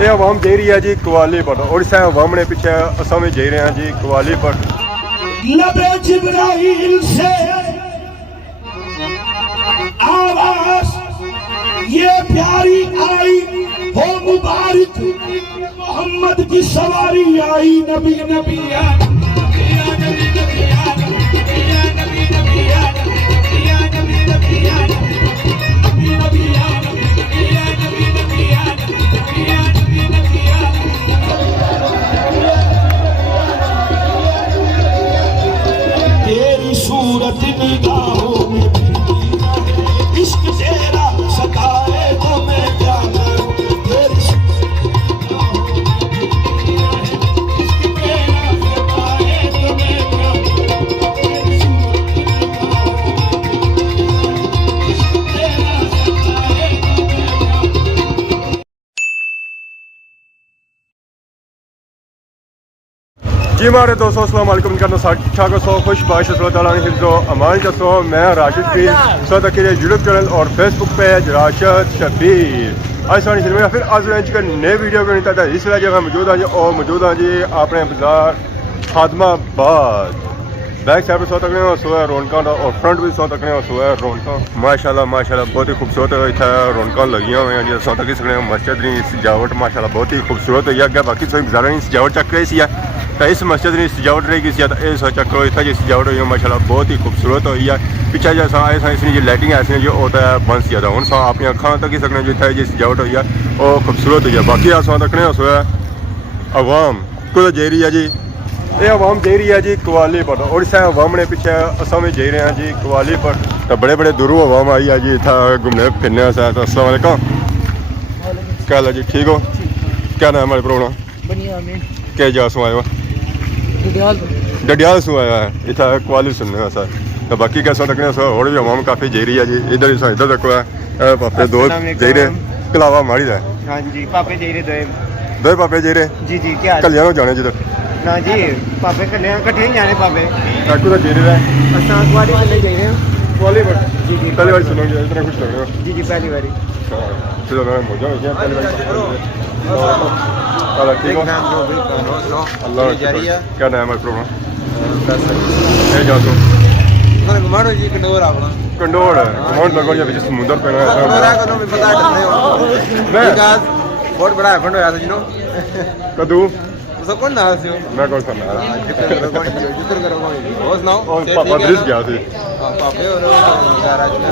ये अवाम जा रही है जी कवाली पर और इस अवाम ने पीछे असम में जा रहे हैं जी कवाली पर। लबे जिब्राइल से आवाज ये प्यारी आई हो मुबारक मोहम्मद की सवारी आई। नबी नबी या नबी या नबी नबी या नबी या नबी नबी या नबी या नबी नबी या नबी नबी या नबी या नबी नबी या नबी या नबी नबी या। तेरी सूरत निगाहों में इश्क तेरा सताए तो मैं क्या करूं। तेरी जी हमारे दोस्तों अस्सलाम वालेकुम करना ठीक ठाक सो खुश बाश हिफ्ज़ो अमान जसो मैं राशिद पीर सो तक यूट्यूब चैनल और फेसबुक पेज राशिद शबीर। आज सारी फिल्म फिर आज का नए वीडियो को नहीं था इसलिए जगह मौजूद हैं जी और मौजूद हैं जी अपने बाजार खादमाबाद। बैक साइड सौ तक सो है रौनक और फ्रंट भी सौ तक सो है रौनक। माशाल्लाह माशाल्लाह बहुत ही खूबसूरत इतना रौनक लगी हुई हैं जी। सौ तक मस्जिद की सजावट माशाल्लाह बहुत ही खूबसूरत हुई है। अगर बाकी सौ बाजारों की सजावट चक रही सी तो इस मस्जिद की सजावट रहेगी सो चक्रो इतना जी सजावट हुई है माशाल्लाह बहुत ही खूबसूरत हुई है। पिछले जो आए सा इसकी जो लाइटिंग ऐसी जो वो तो बंद सी हूँ सौ अपनी अखा तक ही सकने जो इतना जी सजावट हुई है वो खूबसूरत हुई है। बाकी सौ तकने सो है अवाम कुछ जा रही है जी। ये अवाम जा रही है जी कवाली पर और इस अवाम ने पीछे असम में जा रहे हैं जी कवाली पर। तो बड़े बड़े दूरों अवाम आई है जी इतना घूमने फिरने से। तो अस्सलाम वालेकुम क्या हाल है जी ठीक हो क्या नाम है प्रोग्राम क्या जा सो आए हो डडियाल सो आया है इतना कवाली सुनने वाला। तो बाकी कैसा तकने और भी अवाम काफ़ी जा रही है जी। इधर इधर तक है पापे दो जा रहे कलावा माड़ी है। हाँ जी पापे जा रहे दो पापे जा रहे जी जी क्या कल्याण जाने जिधर ना जी पापे कल्याण कट्ठे नहीं जाने पापे काकू तो जा रहे हैं अच्छा कुआरी वाले जा रहे हैं कवाली पर जी जी पहली बार सुनोगे इतना खुश लग रहा है जी जी पहली बारी चलो मैं मौजा हो गया पहली बार ठीक हो अल्लाह क्या नाम है प्रोग्राम क्या जा सो घुमाड़ो जी कंडोर अपना कंडोर घुमाड़ लगो या बीच समुद्र पे बहुत बड़ा है कंडोर है जिनो कदू तो कौन ना से मैं कौन सा ना जिक्र करो हो सुनाओ और पापा दृश्य गया थी पापे और राज में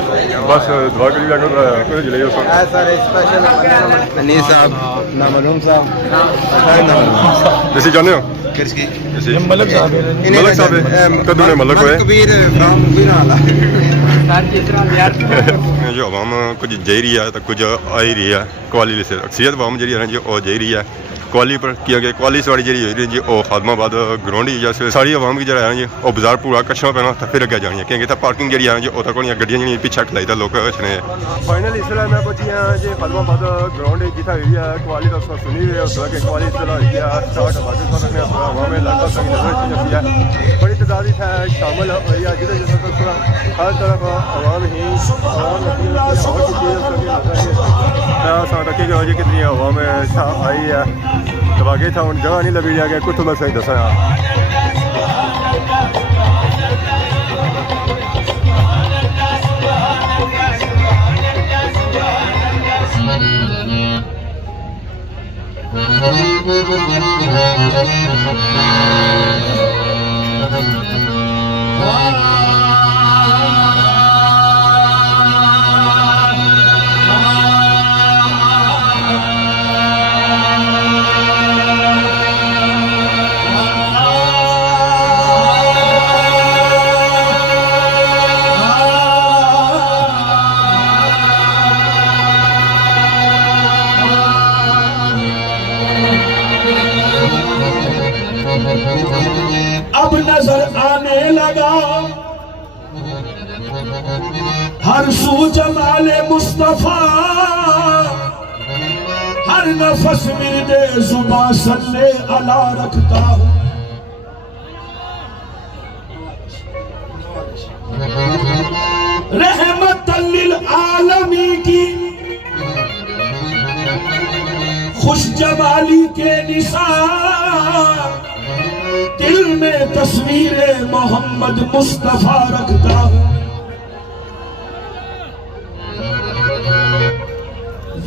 बस दुआ के लिए जाकर कुछ ले जाओ सर स्पेशल अनीस साहब नामलूम साहब जैसे जाने हो किसकी जैसे मलक साहब कदू ने मलक हुए कबीर फ्रॉम बिनाला जो अवाम कुछ जा रही है तो कुछ आ ही रही है कवाली से अक्सरियत अवाम जी है जी वो जा रही है कवाली पर किया गया कवाली सवारी जी हो रही है जी वो खादमाबाद ग्राउंड ही जैसे सारी अवाम की जो है जी वो बाजार पूरा कच्छा पैना तो फिर अगे जानी है क्योंकि पार्किंग जी है जी वो तक गड्डियां जी पिछा खलाई था लोग कछने फाइनल इसलिए मैं पहुंची हाँ जी खादमाबाद ग्राउंड जितना हुई है कवाली तो सुनी हुई है उस कि कवाली स्टार्ट बाकी अवाम इलाका है बड़ी तादाद शामिल हुई है जिसे हर तरफ अवाम ही कि कितनी अवाम आई है तो बाकी था उन जगह नहीं लगी जाएगा कुछ मैं सही दसा अब नजर आने लगा हर सू जमाले मुस्तफा हर नफस मिर्दे जुबा सल्ले अला रखता हूँ। रहमतल लिल आलमी की खुश जमाली के निशान दिल में तस्वीरे मोहम्मद मुस्तफा रखता हूँ।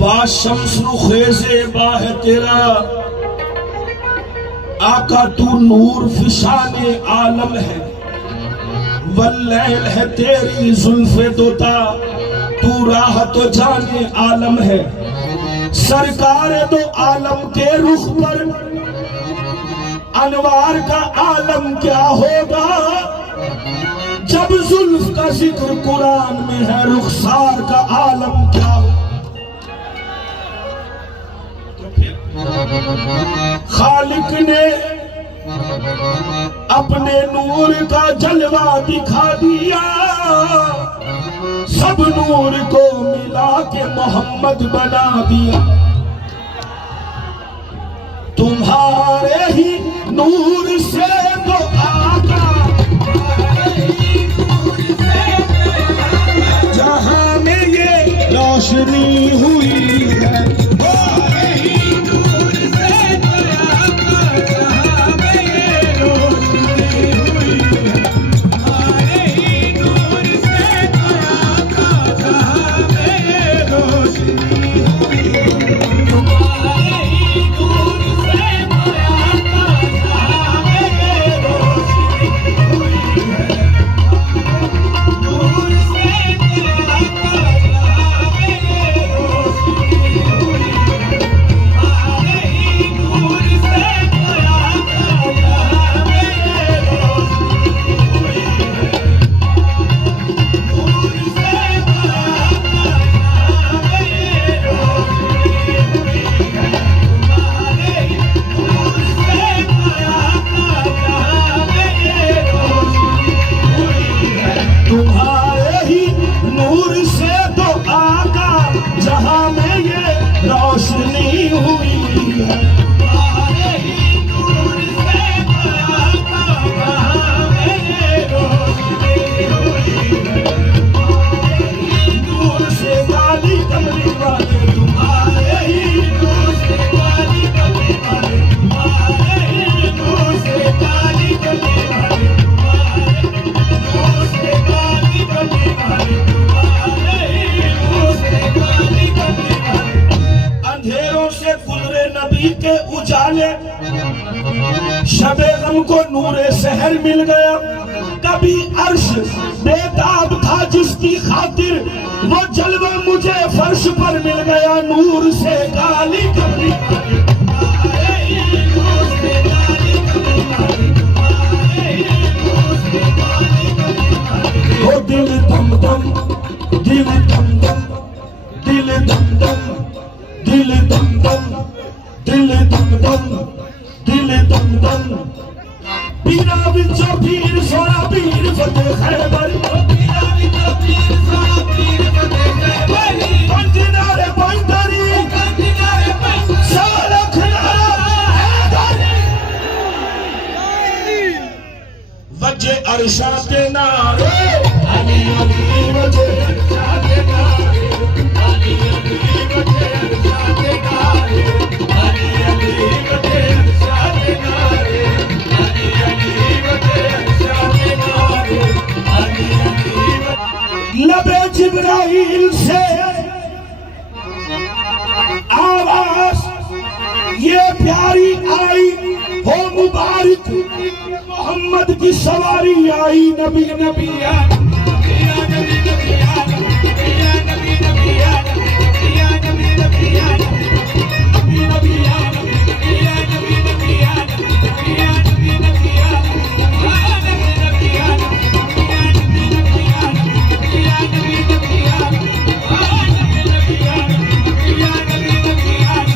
वाह शम्स रुखेज़े बाह तेरा आका तू नूर फिशाने आलम है। वल्लैल है तेरी जुल्फे दोता तू राह तो जाने आलम है। सरकार दो आलम के रुख पर अनवार का आलम क्या होगा जब जुल्फ का जिक्र कुरान में है रुखसार का आलम क्या होगा। तो फिर खालिक ने अपने नूर का जलवा दिखा दिया। सब नूर को मिला के मोहम्मद बना दिया। तुम्हारे ही नूर से तो आका जहां में ये रोशनी हुई है। के उजाले शबे गम को नूरे सहर मिल गया। कभी अर्श बेताब था जिसकी खातिर वो जलवा मुझे फर्श पर मिल गया। नूर से काली कमली वो दिल दम दम दिल दम दम दिल दम दम दिल दम दम दिल दम दम दिल दम दम पीरा विचो पीर सोना पीर फतेह खैबर पंजनारे पंजरी वजे अरशा के नारे अली अली वजे अरशा के नारे अली अली वजे अरशा के नारे अली अली वजे अरशा के नारे अली अली वजे अरशा के नारे अली अली लबे जिब्राइल से आवाज ये प्यारी आई हो मुबारक मोहम्मद की सवारी आई। नबी नबी या नबी या नबी नबी या नबी या नबी नबी या नबी या नबी नबी या नबी नबी या नबी या नबी नबी या नबी या नबी नबी या नबी नबी या नबी नबी या नबी या नबी नबी या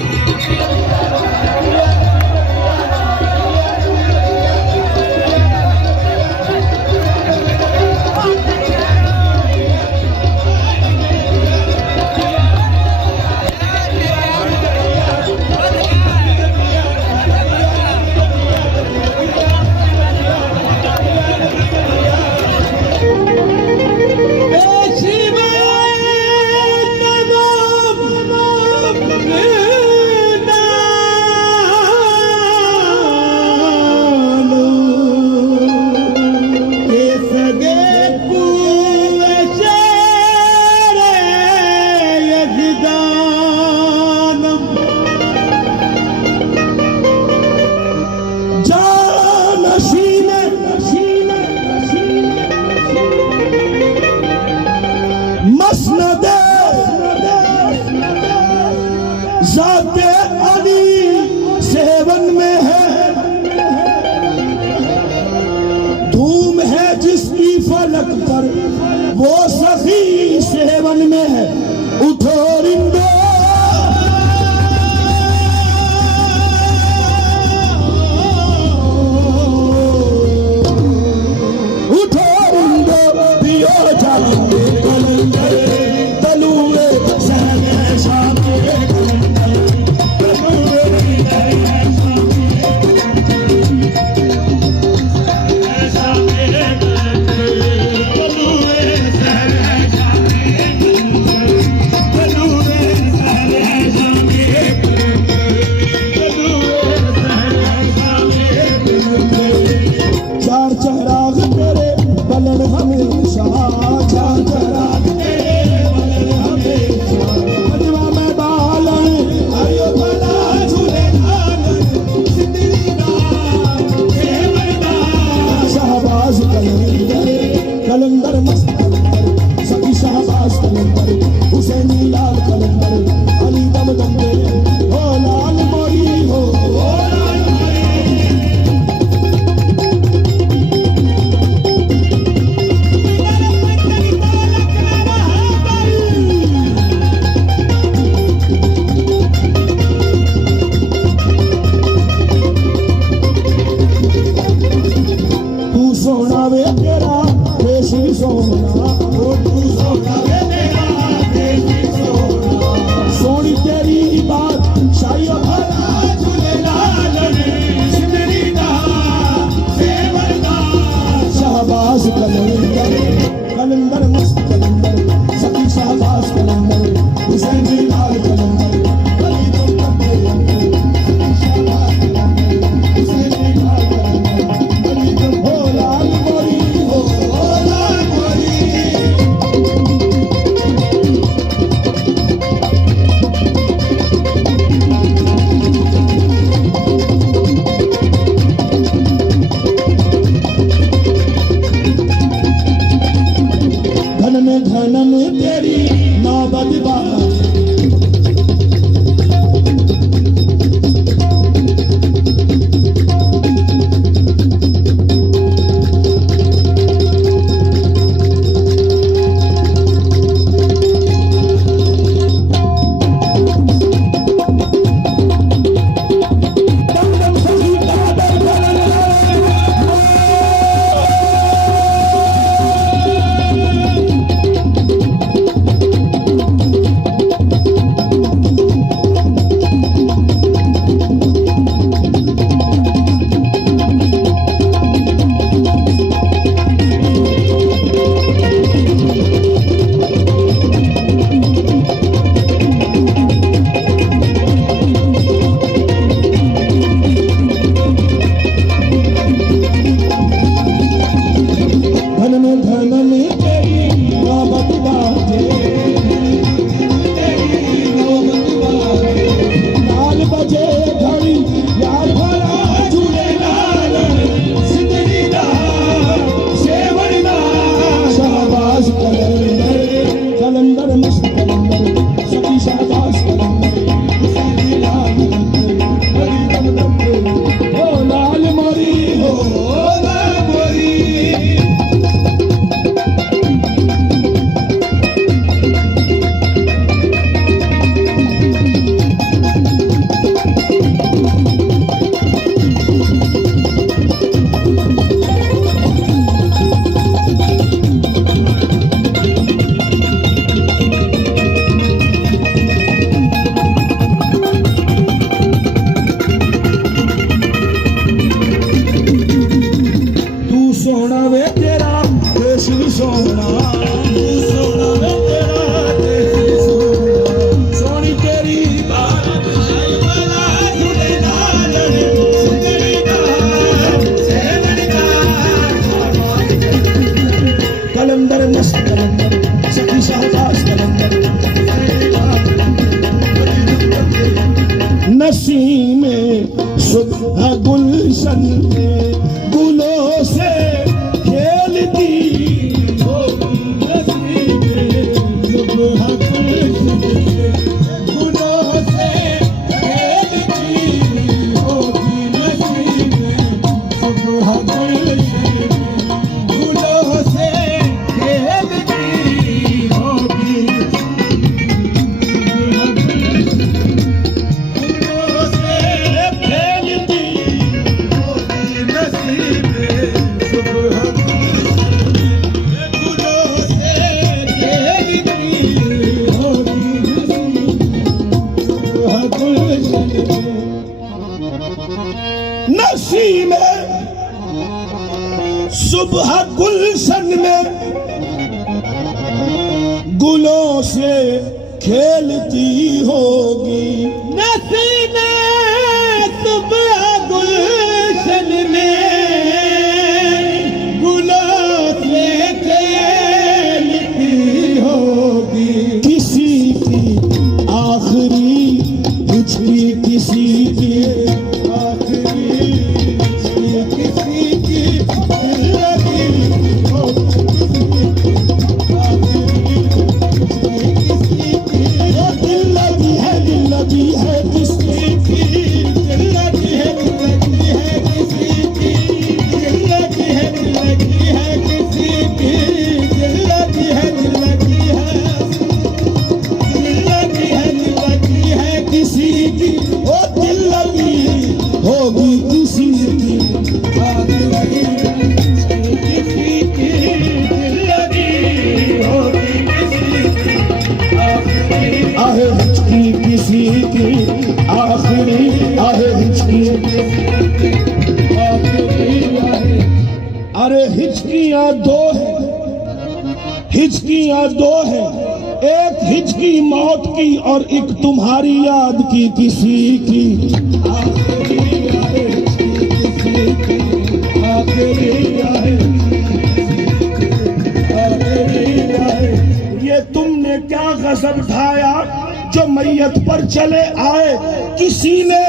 नसीमे सुबह गुलशन में गुलों से खेलती होगी नसीमे सुबह गुलशन में गुलों से खेलती होगी नसीमे सुबह गुलशन में गुलों से खेलती होगी नसीमे सुबह गुलशन में गुलों से खेलती होगी नसीमे सुबह गुलशन में गुलों से खेलती होगी किसी की आखिरी हिचकी किसी की आखिरी हिचकी किसी की दिल लगी है किसी की दिल लगी है किसी की दिल लगी है किसी की दिल लगी है दिल लगी है किसी की ओ दिल लगी होगी किसी की किसी की दिल लगी होगी किसी की आहे हिचकी किसी की आखिरी आहे हिचकी अरे हिचकियां दो है हिचकियां दो है एक हिचकी मौत की और एक तुम्हारी याद की किसी की आखिरी आहे हिचकी किसी की आखिरी आहे ये तुमने क्या गजब ढाया जो मैयत पर चले आए किसी ने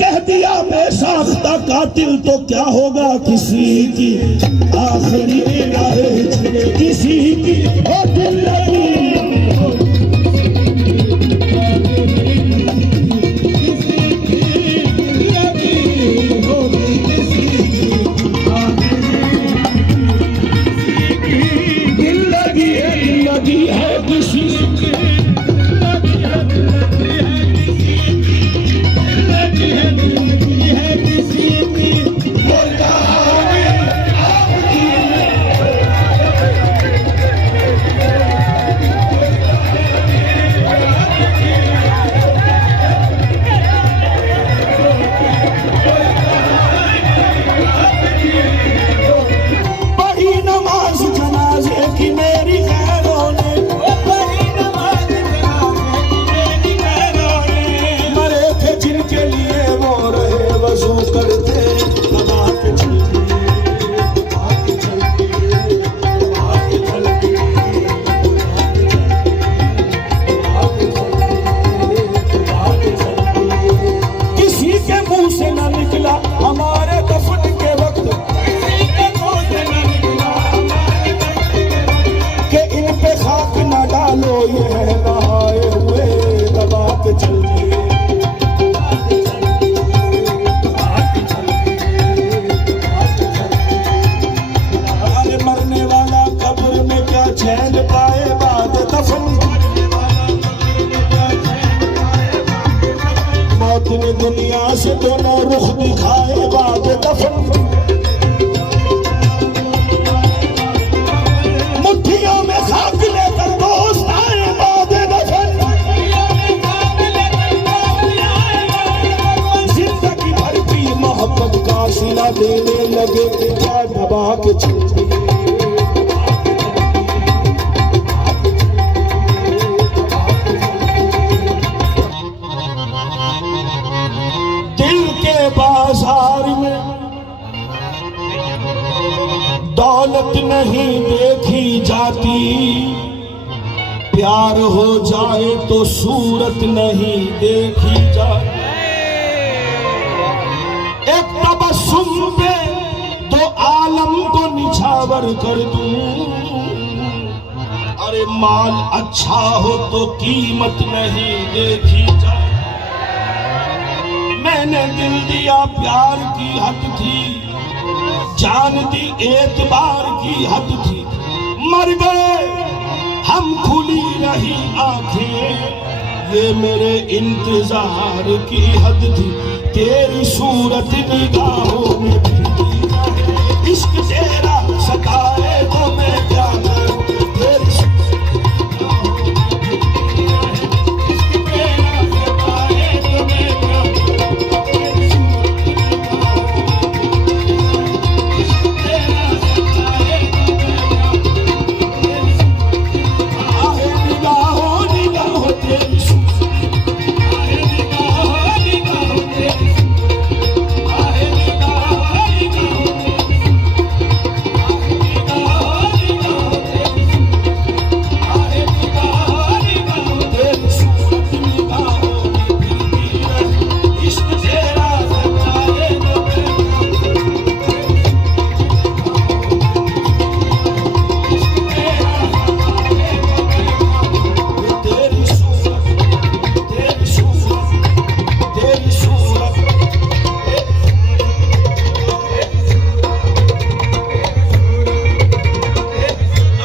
कह दिया मैं साख्ता कातिल तो क्या होगा किसी की आखिरी आहे किसी की ओ दिल लगी दुनिया से दोनों रुख दिखाए बाद दफन मुट्ठियों में खाक लेकर दोस्त आए बाद दफन जिंदगी भर की मोहब्बत का सिला देने लगे क्या दबा के चलते बाजार में दौलत नहीं देखी जाती प्यार हो जाए तो सूरत नहीं देखी जाती निछावर कर दूं। अरे माल अच्छा हो तो कीमत नहीं देखी जाए। मैंने दिल दिया प्यार की हद थी, जान दी एतबार की हद थी। मर गए हम खुली रही आंखें, ये मेरे इंतजार की हद थी। तेरी सूरत निगाहों में फिरती रहे, इश्क तेरा सताए तो मैं क्या करूं। तेरी सूरत निगाहों में फिरती रहे, इश्क तेरा सताए तो मैं क्या करूं। तेरी सूरत निगाहों में फिरती रहे, इश्क तेरा सताए तो मैं क्या करूं। आहे निगाहों निगाहों तेरी सूरत, आहे निगाहों निगाहों तेरी सूरत, आहे निगाहों निगाहों तेरी सूरत, आहे निगाहों निगाहों तेरी सूरत, आहे निगाहों निगाहों तेरी सूरत। निगाहों में फिरती रहे, इश्क तेरा सताए तो मैं क्या करूं। इश्क तेरा सताए तो मैं क्या करूं। तेरी सूरत, तेरी सूरत, तेरी सूरत।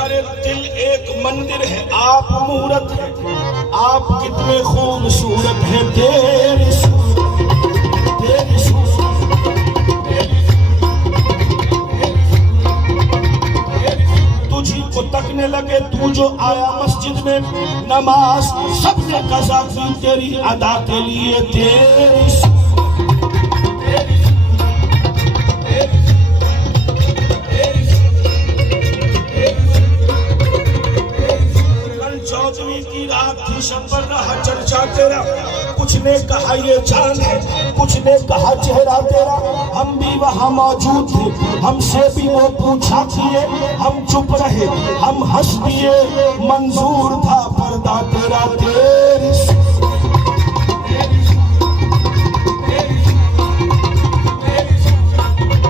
अरे दिल एक मंदिर है, आप मूरत है, आप कितने खूबसूरत हैं। तेरी सूरत, तेरी सूरत, तेरी सूरत। तुझी को तकने लगे, तू जो आया मस्जिद में नमाज सबने कज़ा की तेरी अदा के लिए। तेरी सूरत, तेरी सूरत, तेरी सूरत, तेरी सूरत। कल चौदहवीं की रात थी, शब पर रहा चर्चा तेरा। कुछ ने कहा ये जान है, कुछ ने कहा चेहरा तेरा। हम भी वहाँ मौजूद थे, हमसे भी वो पूछा किए। हम चुप रहे, हम हंस दिए, मंजूर था पर्दा तेरा। तेरी सूरत, तेरी सूरत, तेरी सूरत, तेरी सूरत,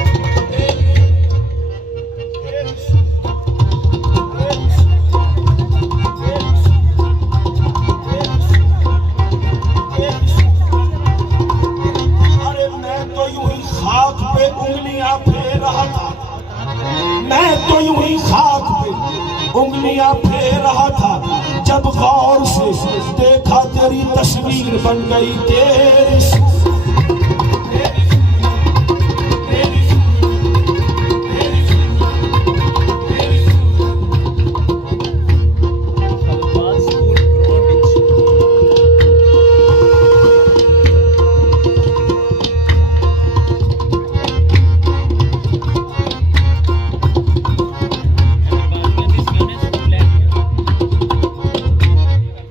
तेरी सूरत। अरे मैं तो यूं ही खाक पे उंगलियां फेर रहा था, मैं तो यूं ही खाक पे उंगलियां फेर रहा था। जब गौर से देखा तेरी तस्वीर बन गई। तेरी सूरत, तेरी सूरत, तेरी सूरत, तेरी सूरत, तेरी सूरत।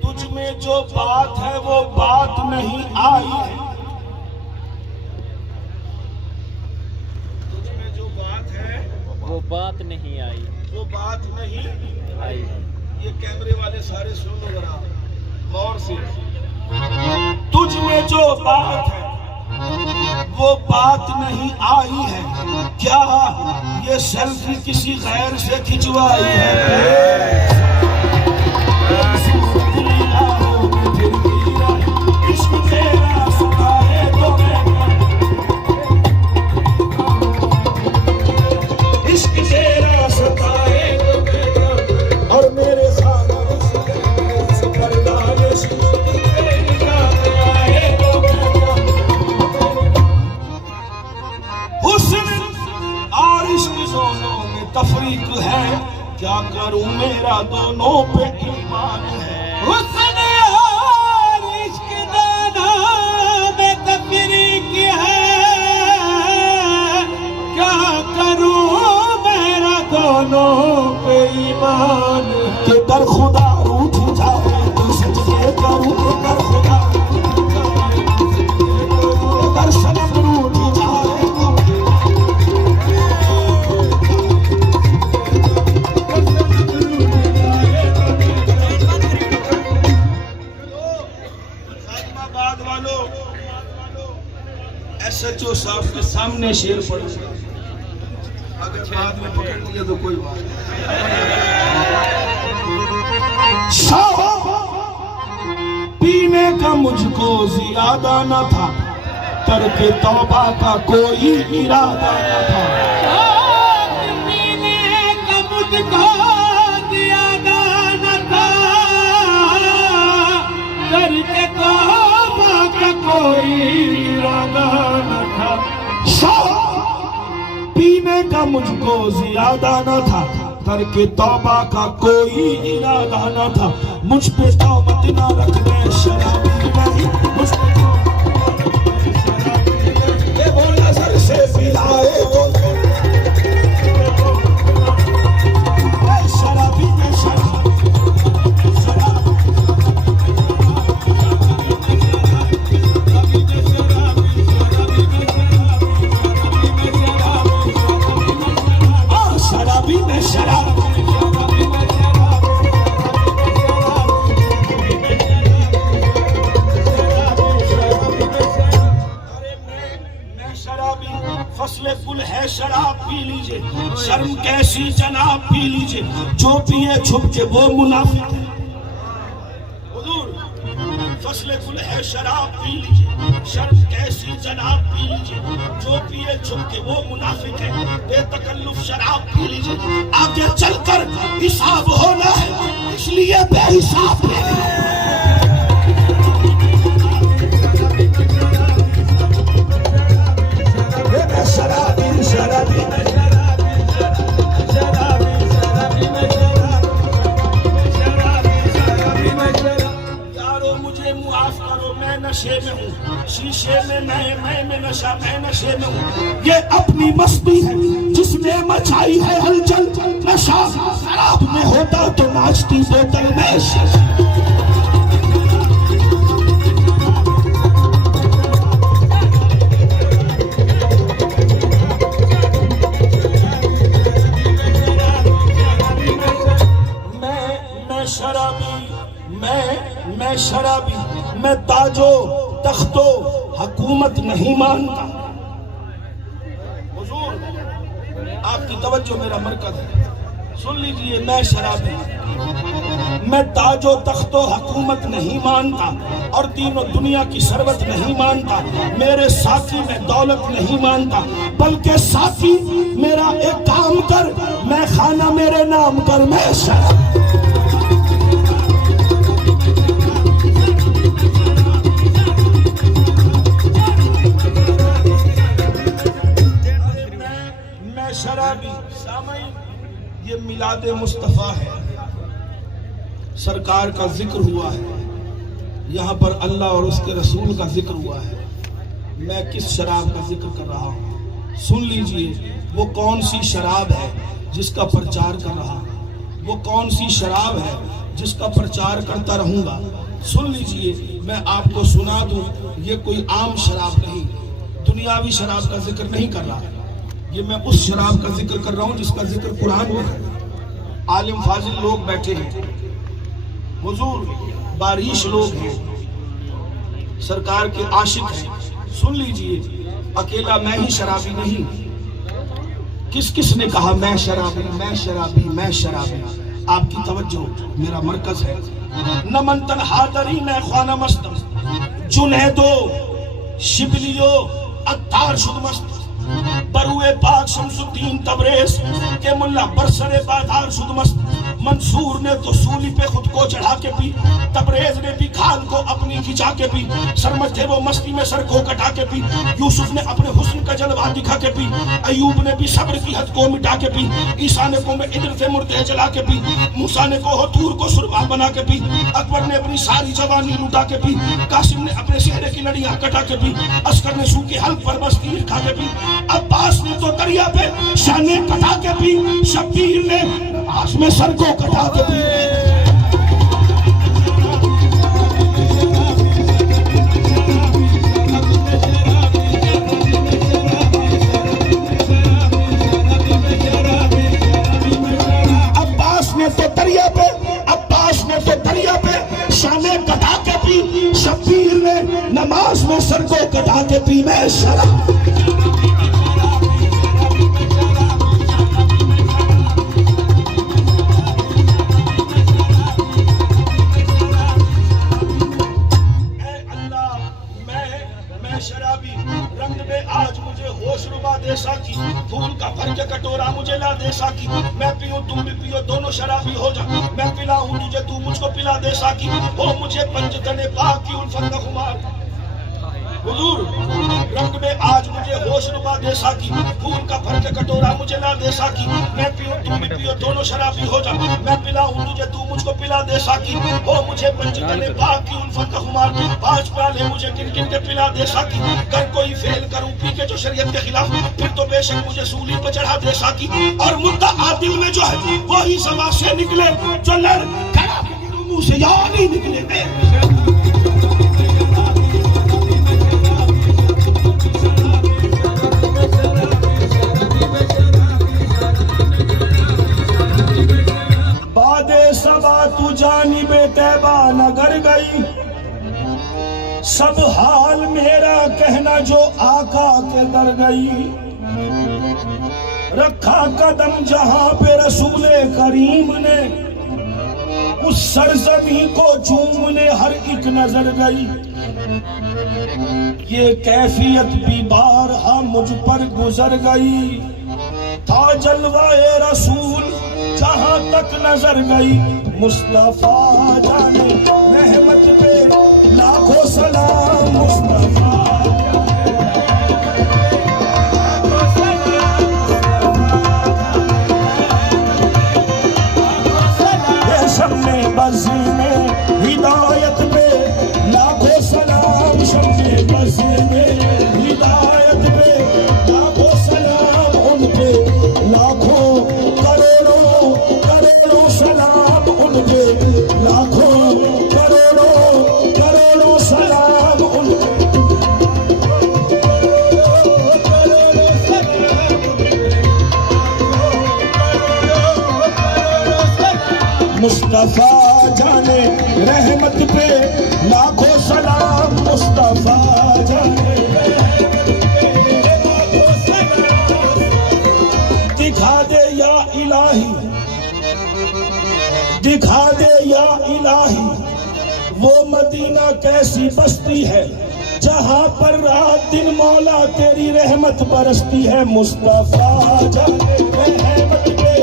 तुझ में जो बात है वो बात नहीं आई है। तुझ में जो बात है वो बात नहीं आई वो बात नहीं। आई ये कैमरे वाले सारे सुन लो जरा गौर से। तुझ में जो बात है वो बात नहीं आई है। क्या ये सेल्फी किसी गैर से खिंचवाई है। इश्क तेरा सताए तो मैं इश्क तेरा सताए तो मैं और मेरे हुस्न और इश्क दोनों में तफरीक है। क्या करूं मेरा दोनों पे ईमान है। हुस्न और इश्क दोनों में तफरीक है। क्या करूं मेरा दोनों पे ईमान है। कि कर खुदा रूठ जाए तो सजदे करूं। कि कर खुदा रूठ जाए तो सजदे करूं। कर सनम रूठ जाए तो खातिमाबाद वालों SHO साहब के सामने शेर पढ़ो। अगर बाद में पकड़ लिया तो कोई बात नहीं। पीने का मुझको ज्यादा न था, करके तौबा का कोई इरादा न था। पीने का मुझको ज्यादा न था, करके तौबा का कोई इरादा न था। पीने का मुझको ज्यादा न था, करके तौबा का कोई इरादा न था। मुझ पे तौबत न रखने शराबी नहीं, मुझ पे ये बोला सर से पिलाए तो शराबी में शराब शराबी में शराब फसले गुल है शराब पी लीजिए, शर्म कैसी जनाब पी लीजिए। जो पिए छुप के वो मुनाफिक है। हुजूर फसले गुल है शराब पी लीजिए, शर्म कैसी जनाब पी लीजिए। जो पिए छुप के वो मुनाफिक है। बेतकल्लुफ शराब पी लीजिए, आगे चलकर हिसाब होना है, इसलिए बेहिसाब पी लीजिए। शराबी शराबी यारो मुझे मुआफ करो, मैं नशे में हूँ। शीशे में मैं में नशा, मैं नशे में हूँ। ये अपनी मस्ती है जिसने मचाई है हलचल। नशा शराब में होता तो नाचती बोतल में। मैं शराबी, मैं ताजो तख्तो हुकूमत नहीं मानता। हुजूर आपकी तवज्जो मेरा मरकज है, सुन लीजिए। मैं शराबी, मैं ताजो तख्तो हुकूमत नहीं मानता, और तीनों दुनिया की शरबत नहीं मानता। मेरे साथी में दौलत नहीं मानता, बल्कि साथी मेरा एक काम कर, मैं खाना मेरे नाम कर। मैं शराबी शराबी। सामईन, ये मिलाद मुस्तफा है, सरकार का जिक्र हुआ है, यहाँ पर अल्लाह और उसके रसूल का जिक्र हुआ है। मैं किस शराब का जिक्र कर रहा हूँ, सुन लीजिए। वो कौन सी शराब है जिसका प्रचार कर रहा हूँ, वो कौन सी शराब है जिसका प्रचार करता रहूंगा। सुन लीजिए, मैं आपको सुना दूं, ये कोई आम शराब नहीं, दुनियावी शराब का जिक्र नहीं कर रहा। ये मैं उस शराब का जिक्र कर रहा हूं जिसका जिक्र कुरान में है। आलिम फाजिल लोग बैठे हैं, हुजूर बारिश लोग हैं, सरकार के आशिक हैं। सुन लीजिए, अकेला मैं ही शराबी नहीं। किस किस ने कहा मैं शराबी, मैं शराबी, मैं शराबी? आपकी तवज्जो मेरा मरकज है। न मंतन हादरी न ख्वाना मस्त, जुनैदो शिबलियो अत्तार शुदमस्त, बरुए पाक शमसुद्दीन तबरेज के मुल्ला बरसरे बाजार शुदमस्त। मंसूर ने तो सूली पे खुद को चढ़ा के पी, तबरेज ने भी खाल को अपनी खिंचा के पी, शर्मत थे वो मस्ती में सर को कटा के पी। यूसुफ ने अपने हुस्न का जलवा दिखा के पी, अयूब ने भी सब्र की हद को मिटा के पी, ईसा ने को में इधर से मुर्दे जला के पी, मूसा ने को हतूर को सुरबा बना के पी, अकबर ने अपनी सारी जवानी लुटा के पी, कासिम ने अपने चेहरे की लड़ियां कटा के पी, अस्कर ने सूखे हल्क पर बस्ती खा के पी, अब्बास ने तो दरिया पे शाने कटा के पी, शब्बीर ने आस में सर को कटा के पी। अब्बास ने तो दरिया पे शाने कटा के पी, शब्बीर ने नमाज में सर को कटा के पी। मैं शराब में आज मुझे होश रुबा दे साकी, फूल का भर के कटोरा मुझे ला दे साकी, मैं पीऊं तुम भी पियो दोनों शराबी हो जा, मैं पिलाऊं तुझे तू मुझको पिला दे साकी, हो मुझे पंचतने पाक की उल्फत का खुमार। हुजूर रंग में आज मुझे होश रुबा दे साकी, फूल का भर के कटोरा मुझे ला दे साकी, मैं पीऊं तुम भी पियो दोनों शराबी हो जा, मैं पिलाऊं तुझे तू मुझको पिला दे साकी, हो मुझे पंचतने पाक की उल्फत का खुमार। 5 प्याले मुझे किन किन के पिला दे साकी, कर कोई फेल करूं पी के जो शरीयत के खिलाफ, फिर तो बेशक मुझे सूली पर चढ़ा दे साकी, और मुद्दा आदिल में जो है वही सभा से निकले, जो लड़ खड़ा मुंह से याद ही निकले। सबा तू जानी बेतैबा नगर गई, सब हाल मेरा कहना जो आका के दर गई, रखा कदम जहां पे रसूले करीम ने, उस सरजमी को चूमने हर एक नजर गई, ये कैफियत भी बारहा मुझ पर गुजर गई, था जलवाए रसूल जहां तक नजर गई, मुस्तफा जाने रहमत पे लाखों सलाम, मुस्तफा ये शम्मे बज़ी में हिदायत पे लाखों सलाम, शम्मे बज़ी में हिदायत पे लाखों सलाम, उन पे लाखों करोड़ों सलाम, उन पे लाखों करोड़ों सलाम, उन मुस्तफा जाने रहमत पे लाखों सलाम, मुस्तफा जाने दिखा दे या इलाही, दिखा दे या इलाही, वो मदीना कैसी बस्ती है जहां पर रात दिन मौला तेरी रहमत बरसती है, मुस्तफा जाने रहमत पे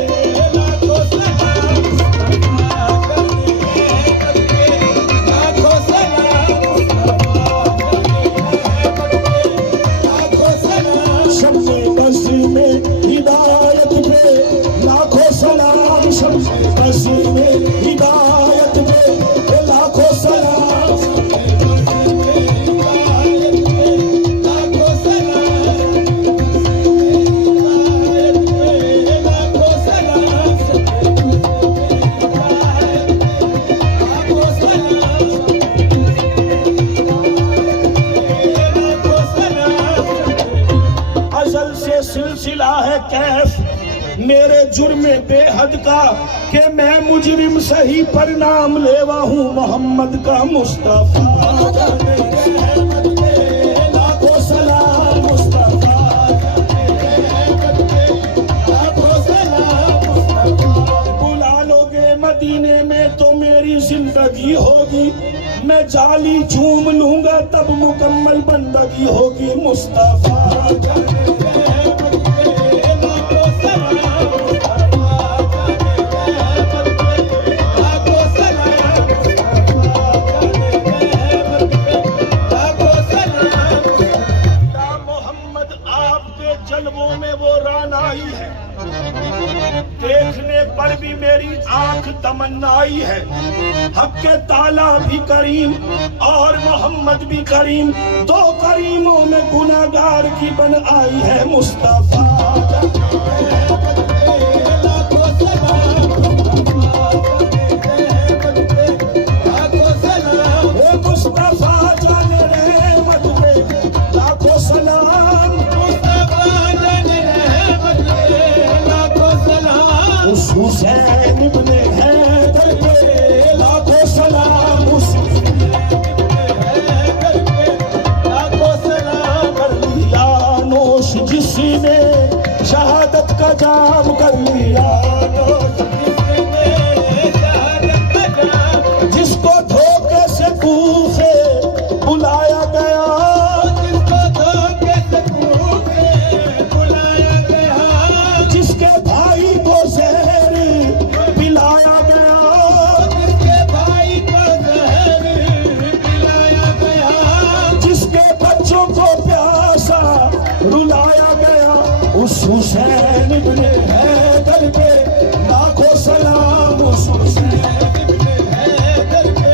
लाखों सलाम, लाखों सलाम, शम्मे बज़ी में हिदायत पे लाखों सलाम, शम्मे बज़ी में हिदायत पे लाखों सलाम, अज़ल से सिलसिला है कैफ मेरे जुर्मे बेहद का, कि मैं मुजरिम सही पर नाम लेवा हूँ मोहम्मद का, मुस्तफा लाखों सलाम, मुस्तफा लाखों सलाम, बुला लोगे मदीने में तो मेरी जिंदगी होगी, मैं जाली झूम लूंगा तब मुकम्मल बंदगी होगी, मुस्तफा जलवों में वो रानाई है, देखने पर भी मेरी आंख तमन्नाई है, हक के ताला भी करीम और मोहम्मद भी करीम, दो करीमों में गुनाहगार की बन आई है, मुस्तफा मुस्तफा जाने रहमत पे लाखों सलाम, उस हुसैन इब्ने हैदर पे लाखों सलाम, उस लाखों सलाम, कर लिया नोश जिसने शहादत का जाम, कर लिया नोश जिसने शहादत का जाम, जिसको धोखे से कूफे बुलाया गया, जिसको धोखे से उस हुसैन इब्ने हैदर पे लाखों सलाम, उस हुसैन इब्ने हैदर पे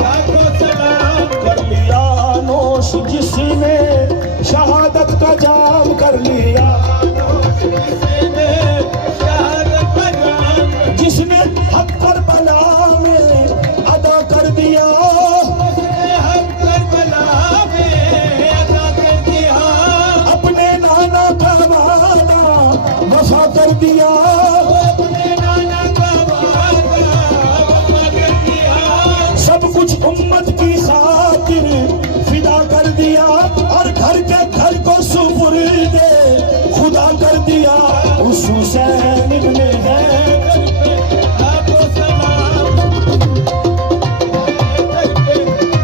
लाखों सलाम। कर लिया नोश जिसने शहादत का जाम, कर लिया जिसने शहादत का जाम, जिसने हक करबला में अदा कर दिया, हक करबला में अदा कर दिया, अपने नाना का वादा वफा कर दिया, अपने नाना का वादा वफा कर दिया, सब कुछ उम्मत की खातिर फिदा कर दिया, और घर के घर को सुपुर्दे खुदा कर दिया। उस हुसैन इब्ने हैदर पे लाखों सलाम,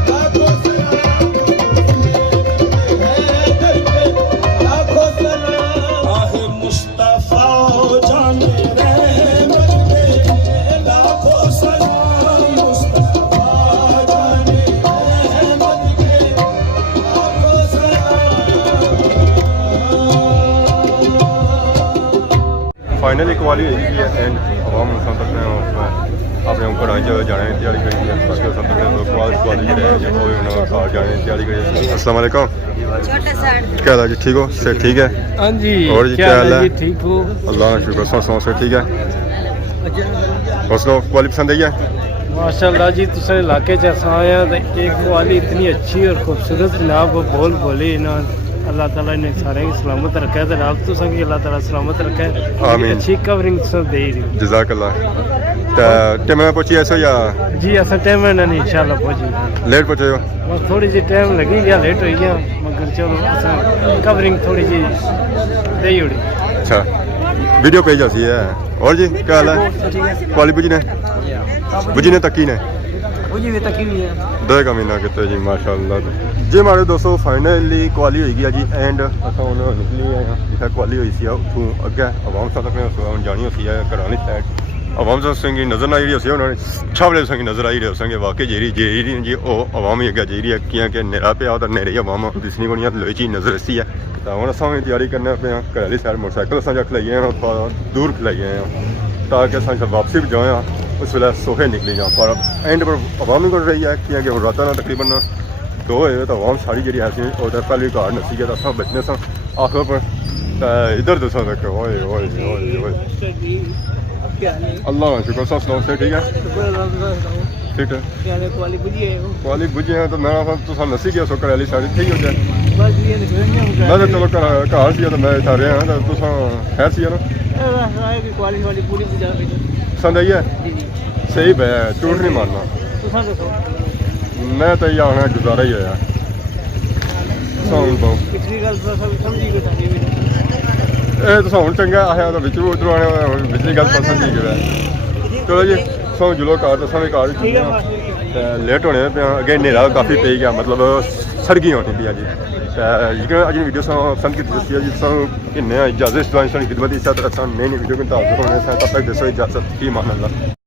लाखों सलाम, हैदर पे लाखों सलाम। आहे मुस्तफा जाने रहमत पे लाखों सलाम, मुस्तफा जाने रहमत पे लाखों सलाम। फाइनली कवाली होई है एंड आवाम इंसान तक ने अपने घर जाने की तैयारी करी है। बाकी सब तक कवाली जो है वो उन्होंने घर जाने की तैयारी करी है। अस्सलाम वालेकुम, छोटा सा क्या हाल है जी? ठीक हो? से ठीक है? हाँ जी, और जी क्या हाल है? ठीक हो? अल्लाह का शुक्र, सौ से ठीक है। और सुनो, कवाली पसंद आई है? माशाल्लाह जी, तुझे इलाके च असां आए हैं तो एक कवाली इतनी अच्छी और खूबसूरत जनाब वो बोल बोली ना, अल्लाह ताला ने सारे की सलामत रखा है, आप तो संगी अल्लाह ताला सलामत रखा है। आमीन। अच्छी कवरिंग सब दे रही हो। जज़ाकल्लाह। टाइम में पहुंची ऐसा या जी असा टाइम है ना, नहीं इंशाल्लाह पहुंची, लेट पहुंचे हो? बस थोड़ी सी टाइम लगी गया, लेट हो गया, मगर चलो असा कवरिंग थोड़ी सी दे उड़ी। अच्छा, वीडियो पेज ऐसी है। और जी क्या हाल है? कवाली बुझी ने तकी ने दो का महीना कितने जी, माशाअल्लाह जी। हमारे दोस्तों फाइनली कवाली होगी जी एंड असा हूँ निकली आए हैं जितना कवाली हुई सी उतों अगे आवाम साथ तक जानी होती है घरानी साइड। आवाम संगी नज़र ना जी उन्होंने छावले संगी नज़र आई रहे संगे वाकई जेरी जेरी जी वो आवाम ही अगे जेरी है कि नेरा पे तो नेरे आवाम दिसनी को लोई चीज नज़र इसी है। तो हम असा तैयारी करने पे घर वाली साइड मोटरसाइकिल असा खिलाई हैं थोड़ा दूर खिलाई हैं ताकि अस वापसी भी जाए उस वे सोहे निकली जाओ। पर एंड पर आवाम ही कर रही है कि हम रात ना तकरीबन 2 बजे तो आवाम सारी जी है पहली घर नसी गया तो अस बचने सा आखिर पर इधर दसा तक ओए ओए ओए ओए अल्लाह का शुक्र, सब सुनाओ से ठीक है? ठीक है, कवाली बुझे हैं तो मैं तो नसी गया सो घर वाली सारी ठीक हो जाए। मैं तो चलो घर सी तो मैं इतना रहा तो खैर सी ना पसंद आई है? सही पे झूठ नहीं मारना, मैं तो ये आना गुजारा ही होया तो हूँ चंगा आया तो बिच उधर आने पिछली गल पसंद ही गया। चलो जी सौ जुलो कार तो भी कार लेट होने पे अगे नेरा काफ़ी पे गया, मतलब सड़गी होनी पी जी। अज वीडियो पसंद की दसी जी कि इजाजत खिदमत इस तरह नई नई वीडियो में तब तक दसो इजाजत की मान अल्लाह।